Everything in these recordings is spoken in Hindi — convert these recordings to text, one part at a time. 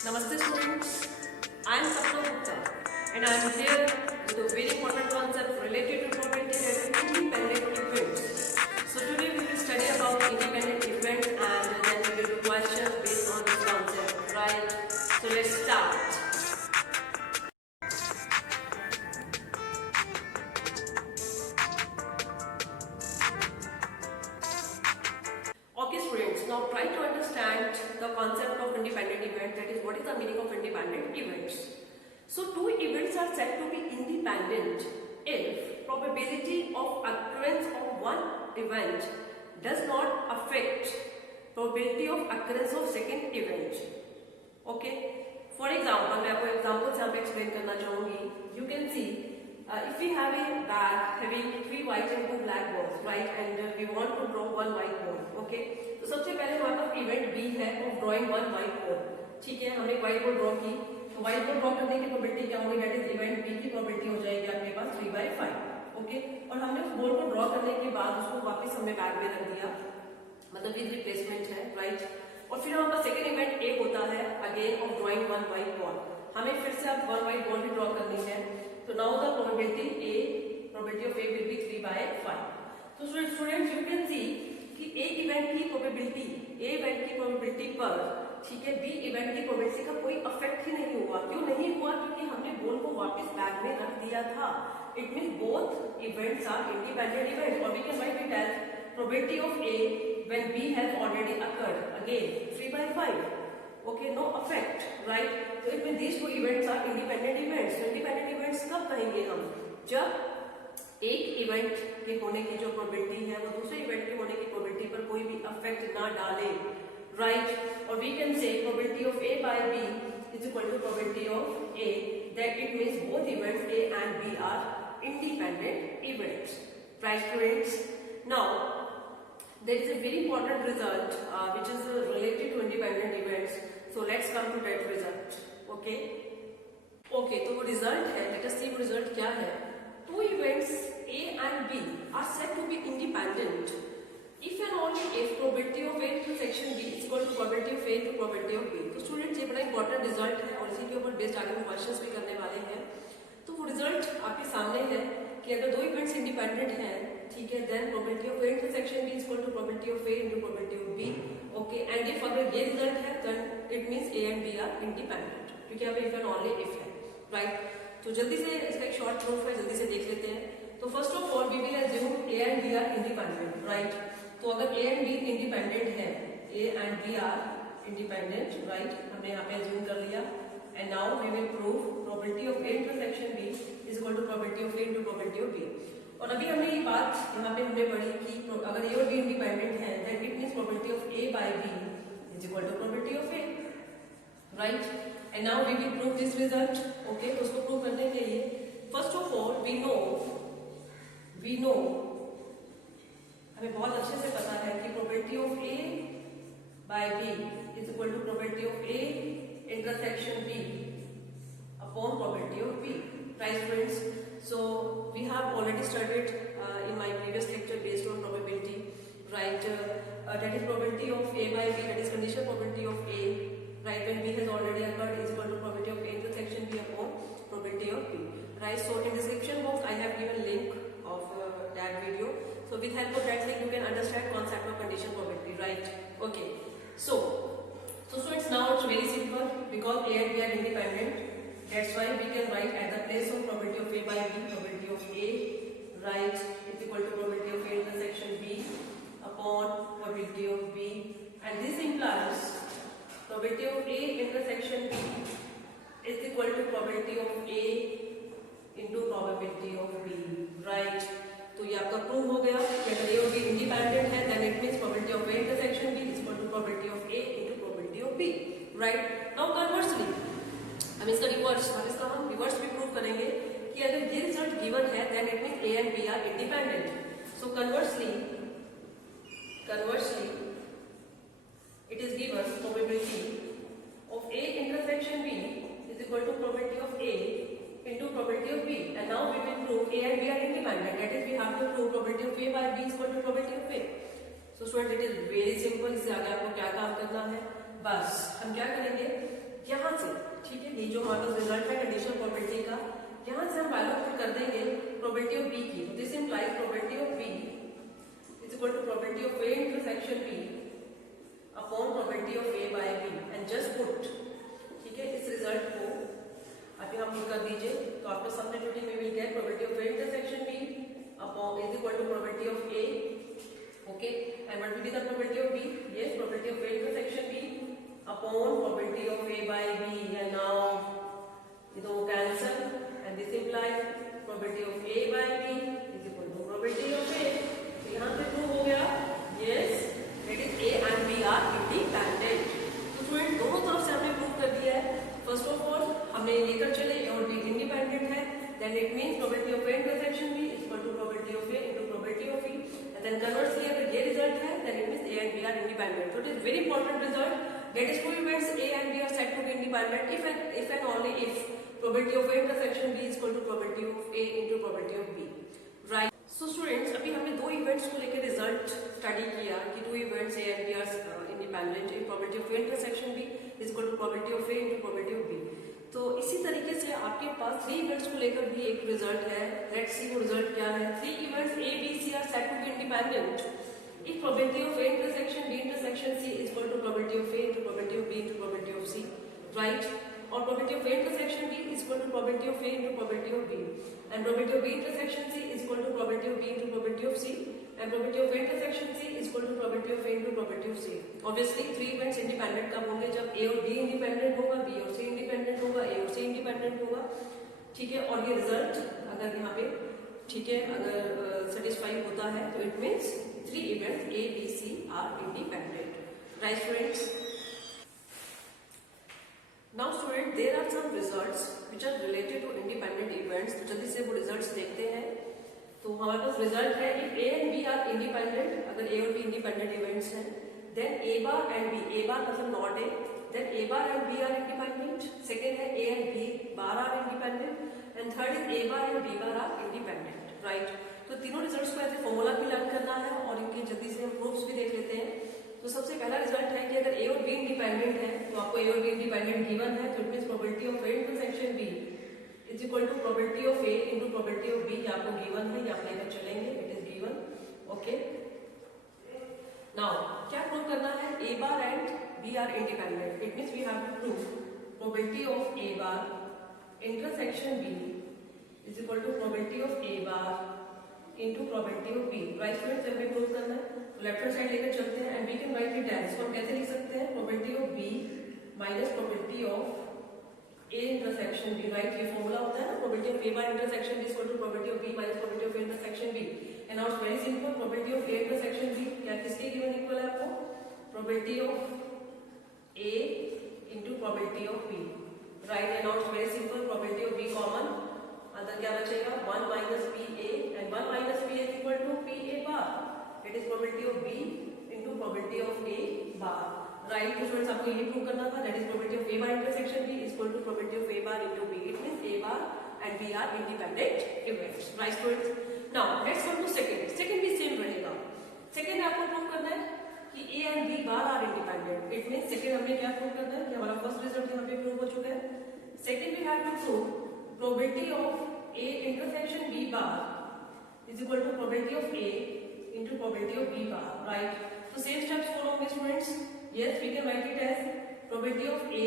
Namaste students, I am Sapna Gupta and I am here with a very important concept related to probability, that is independent events. So today we will study about independent events and then we will do questions based on this concept, right? So let's start. Okay students, now try to understand the concept of independent event, that is what is the meaning of independent events. So two events are said to be independent if probability of occurrence of one event does not affect probability of occurrence of second event. Okay, for example मैं आपको example से explain करना चाहूँगी. You can see if we have a bag having 3 white and 2 black balls, right, and we want to draw one white ball. Okay, तो सबसे पहले हमारे पास event B है of drawing one white ball. ठीक है, हमने white ball draw की, तो white ball draw करने की probability क्या होगी, that is event B की probability हो जाएगी आपके पास 3/5. ओके, और हमने उस बॉल को ड्रॉ करने के बाद उसको वापस हमने बैग में रख दिया, मतलब विद रिप्लेसमेंट है, राइट. और फिर हमारा सेकेंड इवेंट ए होता है again of drawing one white ball. हमें फिर से अब वन वाइट बॉल भी ड्रॉ करनी है, तो now the probability of A will be 3/5. तो स्टूडेंट्स यू कैन सी कि ए इवेंट की प्रोबेबिलिटी पर, ठीक है, बी इवेंट की प्रोबेबिलिटी का कोई इफेक्ट ही नहीं हुआ. क्यों नहीं हुआ? क्योंकि हमने बॉल को वापस बैग में रख दिया था. It means both events are independent event, और we can write it as probability of A when B has already occurred, again 3/5. Okay, no effect, right? So it means these two events are independent events. So independent events कब कहेंगे हम? जब एक इवेंट के होने की जो प्रोबेबिलिटी है वो दूसरे इवेंट के होने की प्रोबेबिलिटी पर कोई भी इफेक्ट ना डाले, राइट. और we can say probability of A by B is equal to probability of A, that it means both events A and B are independent events, right students? Now there is a very important result which is related to independent events. So let's come to that result. Okay, तो वो result है, let us see वो result क्या है. Two events A and B are said to be independent if and only if probability of A intersection B is equal to probability of A into probability of B. तो स्टूडेंट्स ये बड़ा important result है और इसी के ऊपर बेस्ड आगे हम क्वेश्चंस भी करने वाले हैं. तो वो रिजल्ट आपके सामने है कि अगर दो इवेंट्स इंडिपेंडेंट हैं, ठीक है, then probability of A intersection B is equal to probability of A into probability of B. Okay, and if अगर ये रिजल्ट है then it means A and B are independent, क्योंकि यहाँ पे इफ एंड ओनली इफ है, राइट. तो जल्दी से इसका एक शॉर्ट प्रूफ है, जल्दी से देख लेते हैं. तो first of all we will assume A and B are independent, right. तो अगर ए एंड बी इंडिपेंडेंट है, A and B are independent, right, हमने यहाँ पे अज्यूम कर लिया. And now we will prove probability of A intersection B is equal to probability of A into probability of B. और अभी हमने ये बात यहाँ पे हमने पढ़ी कि अगर A और B इंडिपेंडेंट है, then it means probability of A by B is equal to probability of A, right? And now we will prove this result. Okay, तो उसको प्रूव करने के लिए first of all we know हमें बहुत अच्छे से पता है कि probability of A by B is equal to probability of A intersection B upon probability of B, right friends? So we have already studied in my previous lecture based on probability, right. That is probability of A by B, that is conditional probability of A, right, when B has already occurred is equal to probability of A intersection B upon probability of B, right. So in description box I have given link of that video, so with help of that link you can understand concept of conditional probability, right. Okay, so students, now it's very simple because A and B are independent. That's why we can write at the place of probability of A by B, probability of A, right, is equal to probability of A intersection B upon probability of B, and this implies probability of A intersection B is equal to probability of A into probability of B, right. तो ये आपका प्रूव हो गया कि अगर A और B इंडिपेंडेंट है then it means probability of A intersection B is equal to probability of A into probability of B, right. Now conversely हम इसका रिवर्स भी प्रूव करेंगे कि अगर ये रिजल्ट गिवन है then it means A and B are independent. So conversely it is given probability of A intersection B is equal to probability of A into probability of B, and now we will prove A and B are independent, that is we have to prove probability of A by B is equal to probability of A. So students, it is very simple. इससे आगे आपको क्या काम करना है, बस हम क्या करेंगे, यहाँ जो हमारे पास रिजल्ट है कंडीशनल प्रोबेबिलिटी का, यहाँ से हम वैल्यू पुट कर देंगे प्रोबेबिलिटी ऑफ बी की। This implies probability of B is equal to probability of A intersection B upon probability of A by B and just put, ठीक है, इस रिजल्ट को अभी हम पुट कर दीजिए। तो after substituting we will get probability of A intersection B upon is equal to probability of A, okay, and what will be the probability of b? Yes, probability of a intersection b upon probability of a by b, and now ये दोनों cancel and this implies probability of a by b is equal to probability of a। तो यहाँ पे प्रूव हो गया, yes, that is a and b are independent। तो स्टूडेंट दोनों तरफ से हमने प्रूव कर दिया है। फर्स्ट ऑफ ऑल हमने लेकर चले a और b इंडिपेंडेंट है, then it means probability of a intersection b is equal to probability of a into probability of e, and then conversely अगर ये result है then it means a and b are independent। So it is very important result, that is two events a and b are said to be independent if and only if probability of a intersection b is equal to probability of a into probability of b, right? So students अभी हमने दो events को लेकर result study किया कि two events a and b are independent if probability of a intersection b is equal to probability of a into probability of b। तो इसी तरीके से आपके पास थ्री इवेंट्स को लेकर भी एक रिजल्ट है। लेट्स सी वो रिजल्ट क्या है। Three events A B C are said to be independent if probability of A intersection B intersection C is equal to probability of A into probability of B into probability of C, right? और probability of A intersection B is equal to probability of A into probability of B, and probability of B intersection C is equal to probability of B into probability of C, and probability of A intersection C is equal to probability of A into probability of C। Obviously three events independent कब होंगे? जब A और B independent होगा, B और C independent होगा, A और C independent होगा, ठीक है। और ये रिजल्ट अगर यहाँ पे, ठीक है, अगर सेटिस्फाई होता है तो it means three events A, B, C are independent, right students? Now student there are some results which are related to independent events। तो जल्दी से वो रिजल्ट्स देखते हैं। तो हमारे पास रिजल्ट है if A and B are independent, अगर ए और बी इंडिपेंडेंट इवेंट्स हैं, then A bar and B, A bar मतलब not A, then A bar and B are independent. Second है A and B bar are independent, and third is A bar and B bar are independent, right? तो तीनों रिजल्ट्स को ऐसे फॉर्मूला भी लर्न करना है और इनके जल्दी से हम प्रूफ्स भी देख लेते हैं। तो सबसे पहला रिजल्ट है कि अगर ए और बी इंडिपेंडेंट है तो आपको ए और बी इंडिपेंडेंट गिवन है, तो it means probability of A intersection B is equal to probability of A into probability of B. ये आपको गिवन है, ये आप लेकर चलेंगे, it is given, okay. Now क्या प्रूव करना है? A bar and B are independent, it means we have to prove probability of A bar intersection B is equal to probability of A bar into probability of B, right students? जब हमें प्रूव करना है तो लेफ्ट हैंड साइड लेकर चलते हैं and we can write it as, इसको हम कैसे लिख सकते हैं? Probability of B minus probability of A intersection B, right? ये फॉर्मूला होता है ना, probability of A bar intersection B is equal to probability of B minus probability of A intersection B, and now it's very simple, probability of A intersection B क्या किसके given equal है आपको? probability of A into probability of B, right? And now it's very simple, probability of B common, अंदर क्या बचेगा? 1 minus PA, and 1 minus PA is equal to PA bar, it is probability of B into probability of A bar, right? तो स्टूडेंट्स आपको ये प्रूव करना था, that is probability of A bar intersection B is equal to probability of A bar into B, it means A bar and B are independent events, right students? Now let's come to second. Second भी सेम रहेगा। सेकंड आपको प्रूव करना है कि ए and B bar are independent, it मींस सेकंड हमने क्या प्रूव करना है कि हमारा फर्स्ट रिजल्ट यहां पे प्रूव हो चुका है। Second we have to prove probability of A intersection B bar is equal to probability of A into probability of B bar, right? तो सेम स्टेप्स फॉलो होंगे students. Yes, we can write it as probability of A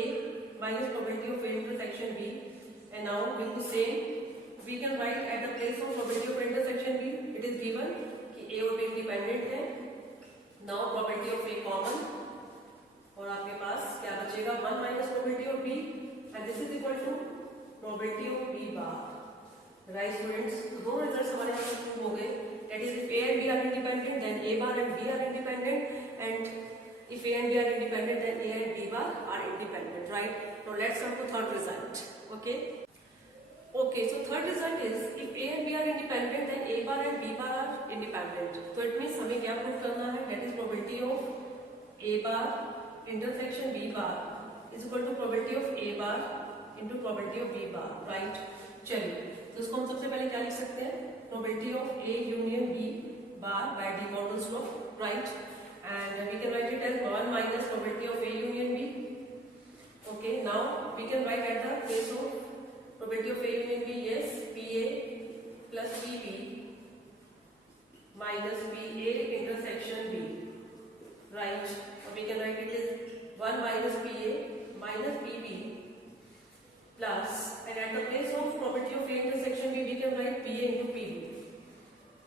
minus probability of A intersection B, and now we will say we can write at the place of probability of intersection B, it is given कि A और B independent है। Now probability of A common, और आपके पास क्या बचेगा? 1 minus probability of B, and this is equal to probability of B bar, right students? तो दोनों रिजल्ट्स हमारे यहाँ से प्रूव हो गए, that is if A and B are independent, then A bar and B are independent, and if A and B are independent, then A and B bar are independent, right? Now let's come to third result, okay? Okay, so third result is if A and B are independent, then A bar and B bar are independent. So it means हमें क्या prove करना है? That is probability of A bar intersection B bar is equal to probability of A bar into probability of B bar, right? चलिए, तो इसको हम सबसे पहले क्या लिख सकते हैं? Probability of A union B bar by De Morgan's law, right? And we can write it as 1 minus probability of A union B, Okay, now we can write at the place of probability of A union B, yes, PA plus PB minus PA intersection B, right? So we can write it as 1 minus PA minus PB plus, and at the place of probability of A intersection B, we can write PA into PB.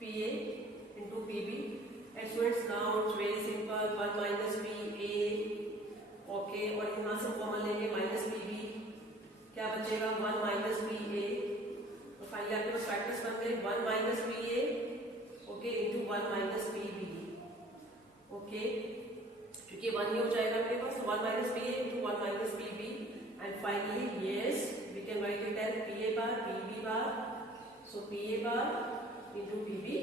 PA into PB, and so it's now it's very simple, 1 minus PA, okay, और यहाँ से कॉमन लेंगे माइनस PB, क्या बचेगा 1 माइनस PA, तो फाइनली आपके पास प्रैक्टिस बन गई 1 minus PA, okay, into 1 minus PB, okay, क्योंकि 1 ही हो जाएगा आपके पास, 1 minus PA into 1 minus PB, and finally yes we can write it as PA bar PB bar, so PA bar into PB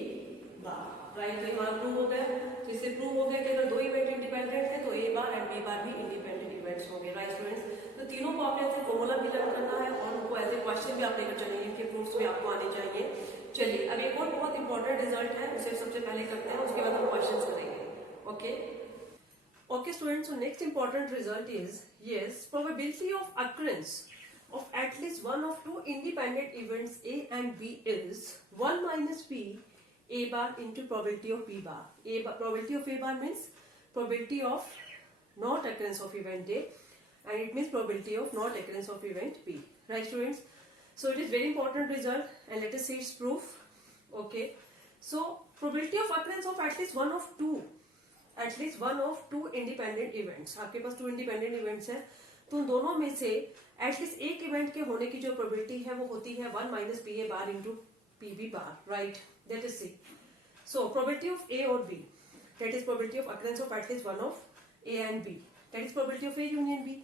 bar, right? तो यहाँ प्रूव हो गया, तो इससे प्रूव हो गया कि अगर दो इवेंट इंडिपेंडेंट है तो A बार एंड B बार भी इंडिपेंडेंट इवेंट्स होंगे, राइट स्टूडेंट्स? तो तीनों को आपने ऐसे फॉर्मूला भी लर्न करना है और उनको एज ए क्वेश्चन भी आप लेकर चलेंगे, इनके प्रूफ्स भी आपको आने चाहिए। चलिए अब एक और बहुत इंपॉर्टेंट रिजल्ट है, उसे सबसे पहले करते हैं, उसके बाद हम क्वेश्चन करेंगे। Okay okay students, so next important result is yes probability of occurrence of at least one of two independent events A and B is 1 minus P A bar into probability of B bar. Probability of A bar means probability of not occurrence of event A, and it means probability of not occurrence of event B. Right students? So it is very important result, and let us see its proof. Okay. So probability of occurrence of at least one of two independent events. आपके पास two independent events है, तो उन दोनों में से एटलीस्ट एक इवेंट के होने की जो प्रोबेबिलिटी है वो होती है 1 minus PA bar into PB bar, right? That is C. So probability of A और B, that is probability of occurrence of at least one of A and B, that is probability of A union B,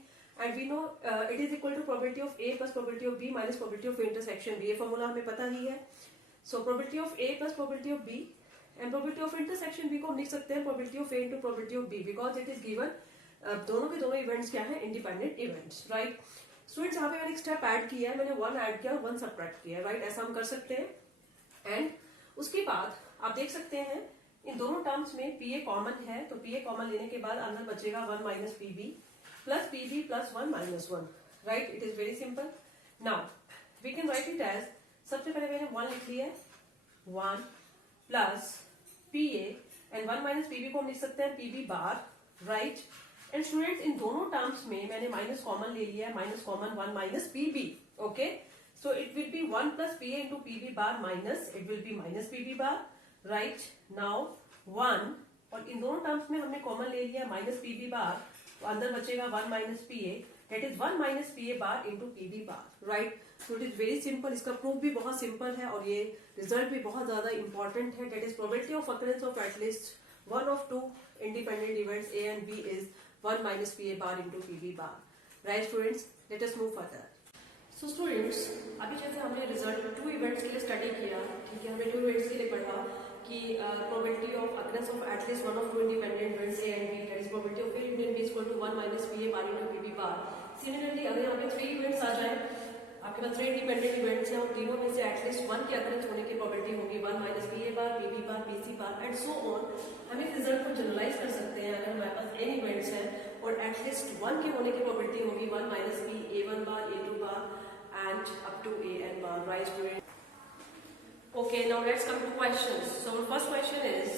and we know it is equal to probability of A plus probability of B minus probability of intersection B। ये फॉर्मूला हमें पता ही है। So probability of A plus probability of B and probability of intersection B को हम लिख सकते हैं probability of A into probability of B, because it is given दोनों के दोनों इवेंट्स क्या है, इंडिपेंडेंट इवेंट्स, राइट? स्टूडेंट्स यहाँ पे मैंने एक स्टेप ऐड किया है, मैंने 1 ऐड किया 1 सब्ट्रैक्ट किया, राइट? ऐसा हम कर सकते हैं। एंड उसके बाद आप देख सकते हैं इन दोनों टर्म्स में PA कॉमन है, तो PA कॉमन लेने के बाद अंदर बचेगा 1 minus PB plus PB plus 1 minus 1, right? It is very simple. Now we can write it as, सबसे पहले मैंने 1 लिख लिया है, 1 plus PA and 1 minus PB को हम लिख सकते हैं PB bar, right? And students इन दोनों टर्म्स में मैंने माइनस कॉमन ले लिया है, minus common 1 minus PB, okay? So it will be 1 plus PA into PB bar minus it will B minus PB bar, right? Now 1, और इन दोनों टर्म्स में हमने कॉमन ले लिया माइनस PB बार, तो अंदर बचेगा 1 minus PA, that is 1 minus PA bar into PB bar, right? So it is very simple, इसका प्रूफ भी बहुत सिंपल है और ये रिजल्ट भी बहुत ज्यादा इंपॉर्टेंट है। That is probability of occurrence of at least one of two independent events A and B is 1 minus PA bar into PB bar, right students? Let us move further. So students, अभी जैसे हमने रिजल्ट 2 इवेंट्स के लिए स्टडी किया, ठीक है, हमने 2 इवेंट्स के लिए पढ़ा कि probability of occurrence of at least one of two independent events A and B, that is probability of A union B is equal to 1 minus PA bar into PB bar. Similarly अगर यहाँ पे 3 इवेंट्स आ जाए, आपके पास 3 इंडिपेंडेंट इवेंट्स हैं और तीनों में से एटलीस्ट 1 की अकरेंस होने की प्रोबेबिलिटी होगी 1 minus PA bar, PB bar, PC bar and so on. हम इस रिजल्ट को जनरलाइज कर सकते हैं, अगर हमारे पास n इवेंट्स हैं और एटलीस्ट 1 की होने की प्रोबेबिलिटी होगी 1 minus P A1 bar, A2 bar and up to AN bar, right student? Okay, now let's come to questions. So our first question is,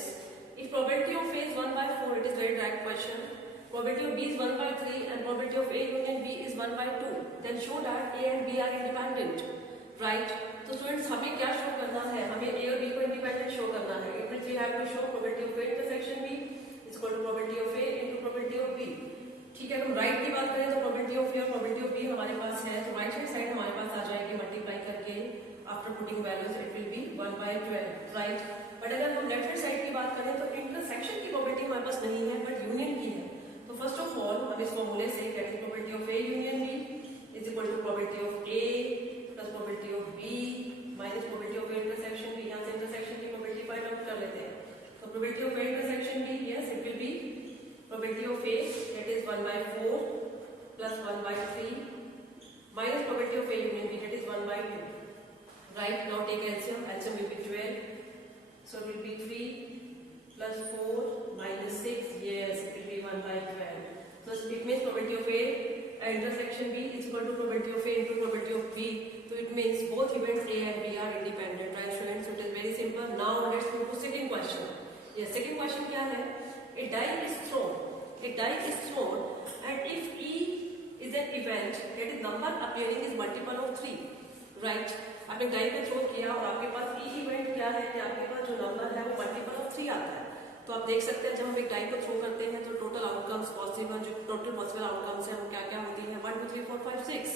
if probability of A is 1 by 4, it is very direct question. Probability of B is 1 by 3 and probability of A union B is 1 by 2. Then show that A and B are independent, right? तो स्टूडेंट्स हमें क्या शो करना है, हमें A और B को इंडिपेंडेंट शो करना है। It means we have to show probability of A intersection B is equal to probability of A into probability of B, ठीक है? हम राइट की बात करें तो प्रोबेबिलिटी ऑफ A और प्रोबेबिलिटी ऑफ B हमारे पास है, तो राइट हैंड साइड हमारे पास आ जाएगी मल्टीप्लाई करके, after putting values it will be 1 by 12, right? But अगर हम लेफ्ट हैंड साइड की बात करें तो इंटरसेक्शन की प्रोबेबिलिटी हमारे पास नहीं है बट यूनियन की है। तो फर्स्ट ऑफ ऑल हम इस फॉर्मूले से कहते हैं probability of A union B is equal to probability of A plus probability of B minus probability of A intersection B। यहाँ से इंटरसेक्शन की प्रोबेबिलिटी फाइंड आउट कर लेते हैं, तो probability of A intersection B, yes it will B probability of A that is 1 by 4 plus 1 by 3 minus probability of A union B that is 1 by 2, right? Now take LCM, LCM will be 12, so it will be 3 plus 4 minus 6, yes it will be 1 by 12. So it means probability of A intersection B is equal to probability of A into probability of B. So it means both events A and B are independent, right students? So it is very simple. Now let's move to second question. Yes, second question क्या है? A die is thrown. A die is thrown, and if E is an event, that is number appearing is multiple of 3, right? आपने डाई को थ्रो किया और आपके पास ई इवेंट क्या है कि आपके पास जो नंबर है वो मल्टीपल ऑफ 3 आता है। तो आप देख सकते हैं जब हम एक डाई को थ्रो करते हैं तो टोटल आउटकम्स पॉसिबल, जो टोटल पॉसिबल आउटकम्स है वो क्या क्या होती है 1 2 3 4 5 6।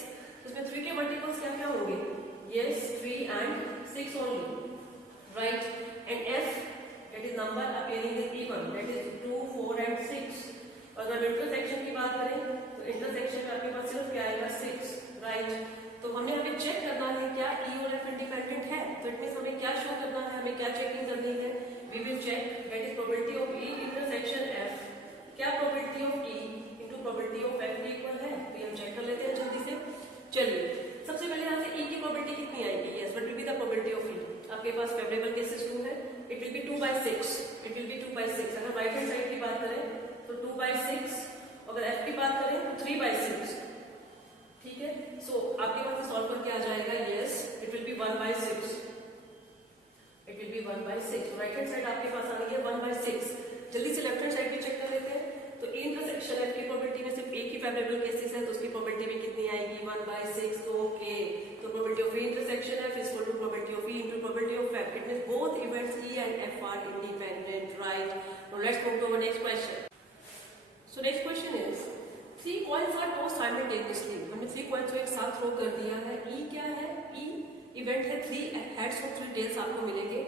इसमें 3 के मल्टीपल्स क्या क्या होंगे? Yes 3 and 6 only, right? And F that is number appearing in even, that is 2 4 and 6। और जब इंटरसेक्शन की बात करें तो इंटरसेक्शन में आपके पास सिर्फ क्या आएगा 6, राइट? तो हमें चेक करना है क्या ई और एफ इंडिपेंडेंट है। तो इट मींस हमें क्या शो करना है, हमें क्या चेकिंग करनी है? We will check that is probability of E intersection F, क्या probability of E into probability of F के इक्वल है? तो हम चेक कर लेते हैं जल्दी से। चलिए सबसे पहले यहाँ से ई की प्रोबेबिलिटी कितनी आएगी? Yes what will be the probability of E? आपके पास फेवरेबल केसेस 2 है, it will be 2/6, it will be 2/6। अगर राइट हैंड साइड की बात करें तो 2/6, अगर एफ की बात करें तो 3/6, ठीक है? सो आपके पास सॉल्व करके आ जाएगा yes it will B 1/6, it will B 1/6। Right hand side आपके पास आ रही है 1/6। जल्दी से लेफ्ट हैंड साइड भी चेक कर लेते हैं। तो ई इंटरसेक्शन एफ की प्रोबेबिलिटी में सिर्फ ए की फेवरेबल केसेस है तो उसकी प्रोबेबिलिटी भी कितनी आएगी 1/6। तो ओके, तो probability of E intersection F is equal to probability of E into probability of F. It means both events E and F are independent, right? Now let's move to our next question. So next question is 3 coins are tossed simultaneously। हमने 3 coins को एक साथ थ्रो कर दिया है। E क्या है? E इवेंट है 3 heads और 3 tails आपको मिलेंगे।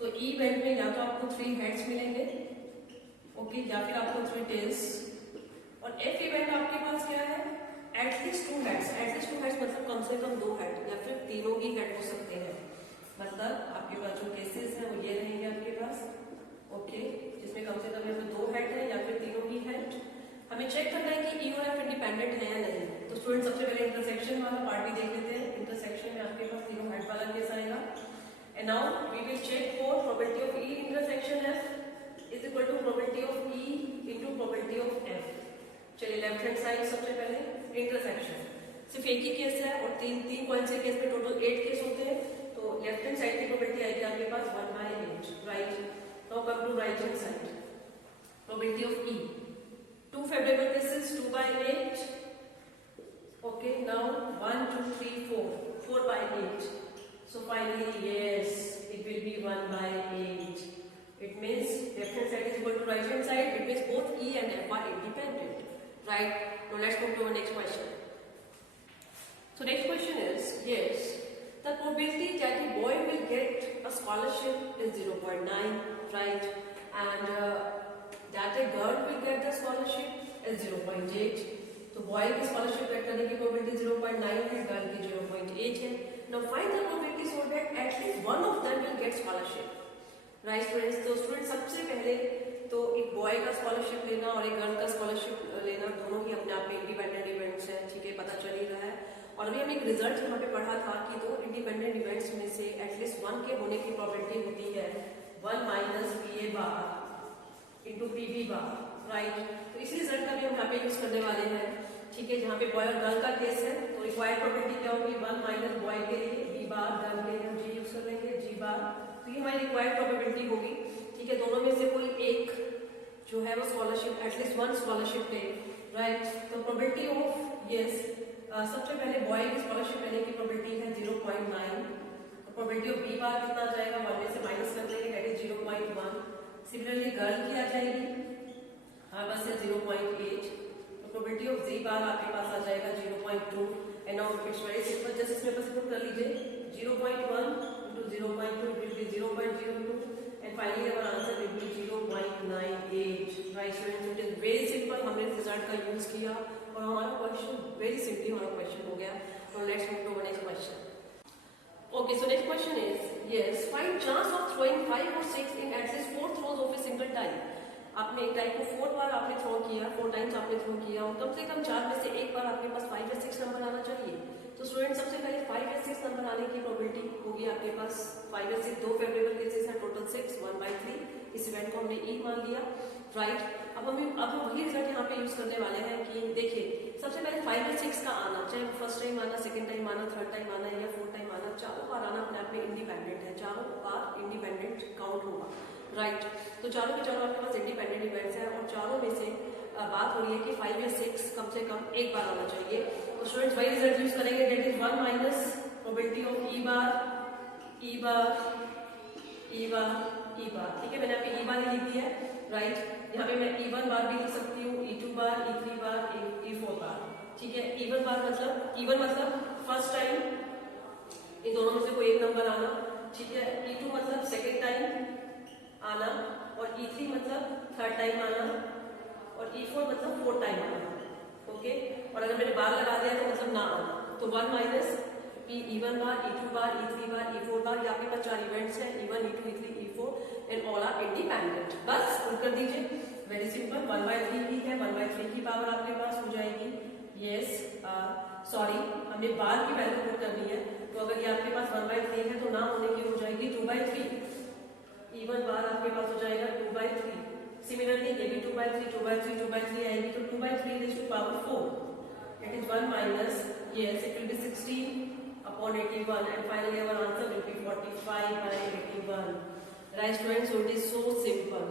तो E इवेंट में या तो आपको 3 heads मिलेंगे, ओके, या फिर आपको 3 tails। और F इवेंट आपके पास क्या है? At least 2 heads। एटलीस्ट 2 heads मतलब कम से कम 2 head या फिर तीनों ही head हो सकते हैं। मतलब आपके पास जो केसेस है वो ये रहेंगे आपके पास, ओके, जिसमें कम से कम 2 head है या फिर तीनों ही head। हमें चेक करना है कि ई और एफ इंडिपेंडेंट है या नहीं। तो स्टूडेंट सबसे पहले इंटरसेक्शन वाला पार्ट भी देख लेते हैं। इंटरसेक्शन में आपके पास तीनों हेड वाला केस आएगा। And now we will check for probability of E intersection F is equal to probability of E into probability of F. चलिए लेफ्ट हैंड साइड सबसे पहले इंटरसेक्शन, सिर्फ एक ही केस है और तीन कॉइंस के केस में टोटल 8 केस होते हैं। तो लेफ्ट हैंड साइड की प्रोबेबिलिटी आएगी आपके पास 1/8, राइट? Now come to right hand side, probability of E, 2 favorable cases 2/8, okay, now 1 2 3 4/8। so finally yes it will be 1/8। it means left hand side is equal to right hand side, it means both E and F are independent, right? Now let's move to our next question. So next question is yes the probability that a boy will get a scholarship is 0.9, right? And that a girl will get the scholarship is 0.8। तो बॉय की स्कॉलरशिप गेट करने की प्रोबेबिलिटी 0.9 है, गर्ल की 0.8 है। Now find the probability so that at least one of them will get scholarship, right students? तो स्टूडेंट सबसे पहले तो एक बॉय का स्कॉलरशिप लेना और एक गर्ल का स्कॉलरशिप लेना दोनों ही अपने आप में इंडिपेंडेंट इवेंट्स हैं, ठीक है, पता चल ही रहा है। और अभी हमने एक रिजल्ट यहाँ पे पढ़ा था कि 2 इंडिपेंडेंट इवेंट्स में से एटलीस्ट 1 के होने की प्रोबेबिलिटी होती है 1 minus PA bar into PB bar, right? तो इसी रिजल्ट का भी हम यहाँ पे यूज करने वाले हैं, ठीक है? जहाँ पे बॉय और गर्ल का केस है तो रिक्वायर्ड प्रोबेबिलिटी क्या होगी 1 माइनस बॉय के लिए B बार, गर्ल के लिए हम G यूज कर लेंगे G बार। तो ये हमारी रिक्वायर्ड प्रोबेबिलिटी होगी, ठीक है? दोनों में से कोई एक जो है वो स्कॉलरशिप एटलीस्ट 1 स्कॉलरशिप ले, राइट? तो प्रोबेबिलिटी ऑफ यस सबसे पहले बॉय की स्कॉलरशिप लेने की प्रोबेबिलिटी है 0.9। तो प्रोबेबिलिटी ऑफ B बार कितना आ जाएगा 1 में से माइनस कर देंगे, दैट इज 0.1। सिमिलरली गर्ल की आ जाएगी हमारे पास है 0.8। तो प्रोबेबिलिटी ऑफ Z बार आपके पास आ जाएगा 0.2। And now it's very simple, just इसमें बस पुट कर लीजिए 0.1 into 0.2 it will be 0.02 and finally our answer will be 0.98, right students? It is very simple, हमने रिजल्ट का यूज किया और हमारा क्वेश्चन वेरी सिंपली हमारा क्वेश्चन हो गया। तो let's move to next question. Okay, so next question is yes find chance of throwing 5 or 6 in at least 4 throws of a single time। आपने एक टाइम को 4 बार आपने थ्रो किया, 4 टाइम्स आपने थ्रो किया और कम से कम 4 में से एक बार आपके पास 5 या 6 नंबर आना चाहिए। तो स्टूडेंट सबसे पहले 5 या 6 नंबर आने की प्रोबेबिलिटी होगी आपके पास 5 या 6, 2 फेवरेबल केसेस हैं, टोटल 6, 1/3। इस इवेंट को हमने E मान लिया, राइट? अब हम वही रिजल्ट यहाँ पे यूज करने वाले हैं कि देखिए सबसे पहले 5 या 6 का आना, चाहे फर्स्ट टाइम आना, सेकंड टाइम आना, थर्ड टाइम आना या फोर्थ टाइम आना, चारों बार आना अपने आप में इंडिपेंडेंट है, चारों बार इंडिपेंडेंट काउंट होगा, राइट। तो चारों के चारों आपके पास इंडिपेंडेंट इवेंट्स हैं और चारों में से बात हो रही है कि 5 या 6 कम से कम एक बार आना चाहिए। तो स्टूडेंट्स वही रिजल्ट यूज करेंगे, that is 1 minus probability of E bar, E bar, E bar, E bar. ठीक है, मैंने यहाँ पे ई बार ही लिख दिया है, राइट। यहाँ पे मैं E1 बार भी लिख सकती हूँ, E2 बार, E3 बार, E4 बार। ठीक है, E1 बार मतलब E1 मतलब फर्स्ट टाइम इन दोनों में से कोई एक नंबर आना, ठीक है। E2 मतलब सेकेंड टाइम आना और E3 मतलब थर्ड टाइम आना और E4 मतलब फोर्थ टाइम आना, ओके। और अगर मैंने बार लगा दिया तो मतलब ना आना। तो 1 माइनस E1 बार, E2 बार, E3 बार, E4 बार, ये आपके पास 4 इवेंट्स हैं, E1, E2, E3, E4 and all are independent. बस पुट कर दीजिए, वेरी सिंपल। 1/3 ही है, 1/3 की पावर आपके पास हो जाएगी, यस, सॉरी हमने बार की वैल्यू पुट करनी है, तो अगर ये आपके पास 1/3 है तो ना होने की हो जाएगी 2/3। E1 बार आपके पास हो जाएगा 2/3। सिमिलरली ये भी 2/3, 2/3, 2/3 आएगी तो 2/3 raise to power 4, it is 1 minus, yes, it will be 16/81 and finally our answer will be 45/81. Right students, so it is so simple.